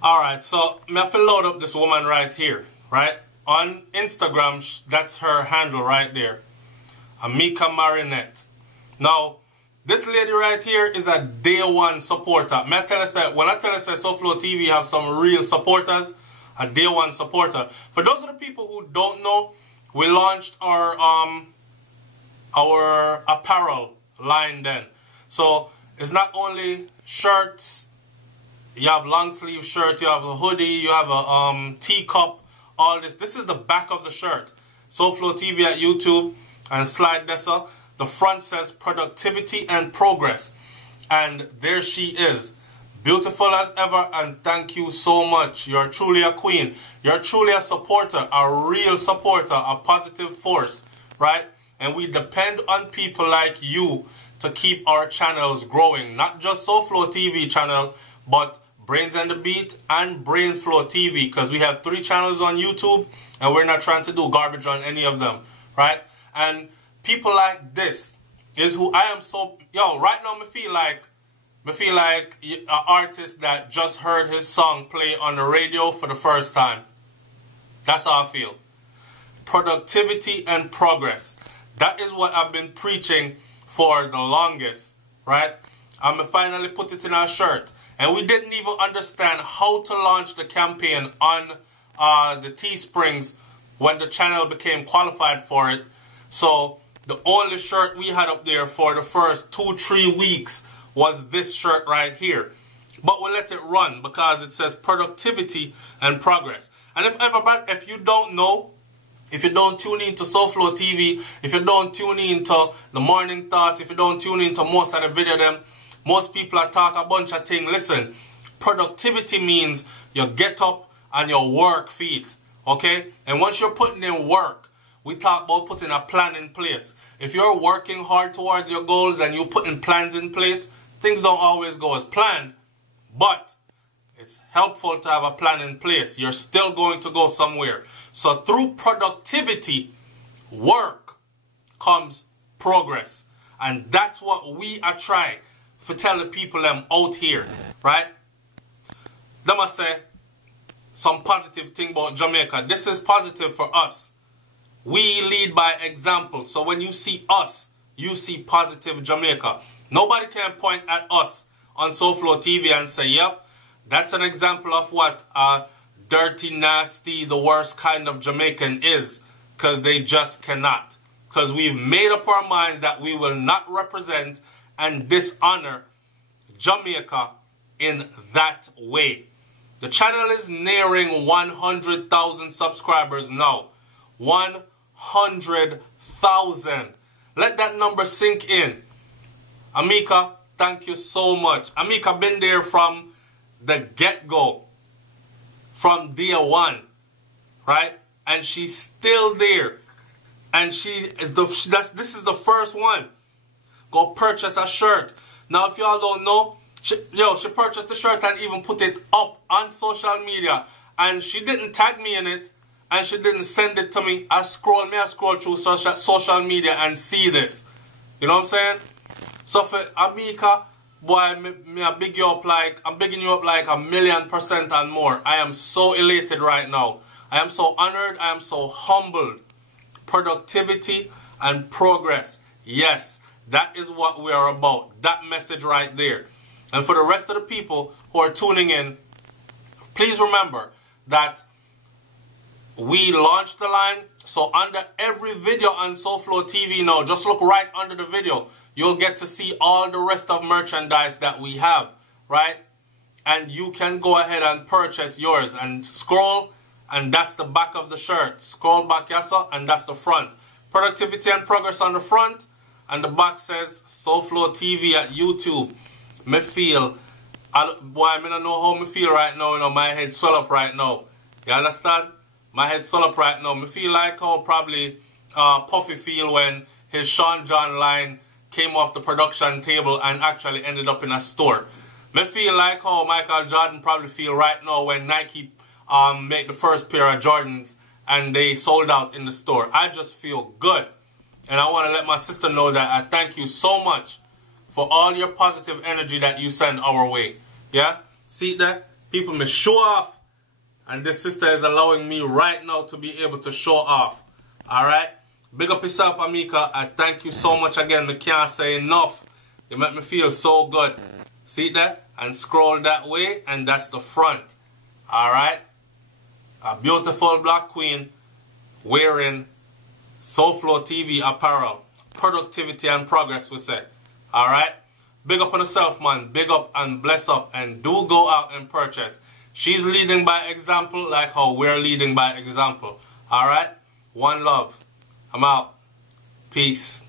Alright, so I have to load up this woman right here, right? On Instagram, that's her handle right there. Amika Marinette. Now, this lady right here is a day one supporter. When I tell you SoFlo TV have some real supporters, a day one supporter. For those of the people who don't know, we launched our apparel line then. So it's not only shirts, you have long sleeve shirt, you have a hoodie, you have a teacup, all this. This is the back of the shirt. SoFlo TV at YouTube and Slide Dessa. The front says productivity and progress. And there she is. Beautiful as ever, and thank you so much. You're truly a queen. You're truly a supporter, a real supporter, a positive force, right? And we depend on people like you to keep our channels growing. Not just SoFlo TV channel, but Brains and the Beat and Brainflow TV, because we have 3 channels on YouTube and we're not trying to do garbage on any of them, right? And people like this is who I am so... Yo, right now I feel like an artist that just heard his song play on the radio for the first time. That's how I feel. Productivity and progress. That is what I've been preaching for the longest, right? I'm going to finally put it in our shirt. And we didn't even understand how to launch the campaign on the Teesprings when the channel became qualified for it. So the only shirt we had up there for the first 2-3 weeks was this shirt right here. But we'll let it run because it says productivity and progress. And if you don't know, if you don't tune in to SoFlo TV, if you don't tune in to the Morning Thoughts, if you don't tune in to most of the video them, most people are talk a bunch of things. Listen, productivity means you get up and you work feet, okay? And once you're putting in work, we talk about putting a plan in place. If you're working hard towards your goals and you're putting plans in place, things don't always go as planned, but it's helpful to have a plan in place. You're still going to go somewhere. So through productivity, work comes progress. And that's what we are trying to tell the people them out here, right? Let me say some positive thing about Jamaica. This is positive for us. We lead by example. So when you see us, you see positive Jamaica. Nobody can point at us on SoFlo TV and say, yep, that's an example of what a dirty, nasty, the worst kind of Jamaican is. Because they just cannot. Because we've made up our minds that we will not represent and dishonor Jamaica in that way. The channel is nearing 100,000 subscribers now. 100,000. Let that number sink in. Amika, thank you so much. Amika been there from the get-go. From day one. Right? And she's still there. And this is the first one. Go purchase a shirt. Now, if y'all don't know, she purchased the shirt and even put it up on social media. And she didn't tag me in it. And she didn't send it to me. I scroll through social media and see this. You know what I'm saying? So for Amika, boy, I'm bigging you up like 1,000,000% and more. I am so elated right now. I am so honored. I am so humbled. Productivity and progress. Yes, that is what we are about. That message right there. And for the rest of the people who are tuning in, please remember that we launched the line. So under every video on SoFlo TV now, just look right under the video. You'll get to see all the rest of merchandise that we have, right? And you can go ahead and purchase yours and scroll, and that's the back of the shirt. Scroll back, yassa, and that's the front. Productivity and progress on the front, and the back says SoFlo TV at YouTube. Me feel, boy, I don't know how me feel right now, you know, my head swell up right now. You understand? My head swell up right now. Me feel like how probably Puffy feel when his Sean John line came off the production table and actually ended up in a store. Me feel like how Michael Jordan probably feel right now when Nike made the first pair of Jordans and they sold out in the store. I just feel good. And I want to let my sister know that I thank you so much for all your positive energy that you send our way. Yeah? See that? People may show off. And this sister is allowing me right now to be able to show off. Alright? Big up yourself, Amika. And thank you so much again. I can't say enough. You make me feel so good. See that? And scroll that way. And that's the front. Alright? A beautiful black queen wearing SoFlo TV apparel. Productivity and progress, we say. Alright? Big up on yourself, man. Big up and bless up. And do go out and purchase. She's leading by example like how we're leading by example. Alright? One love. I'm out. Peace.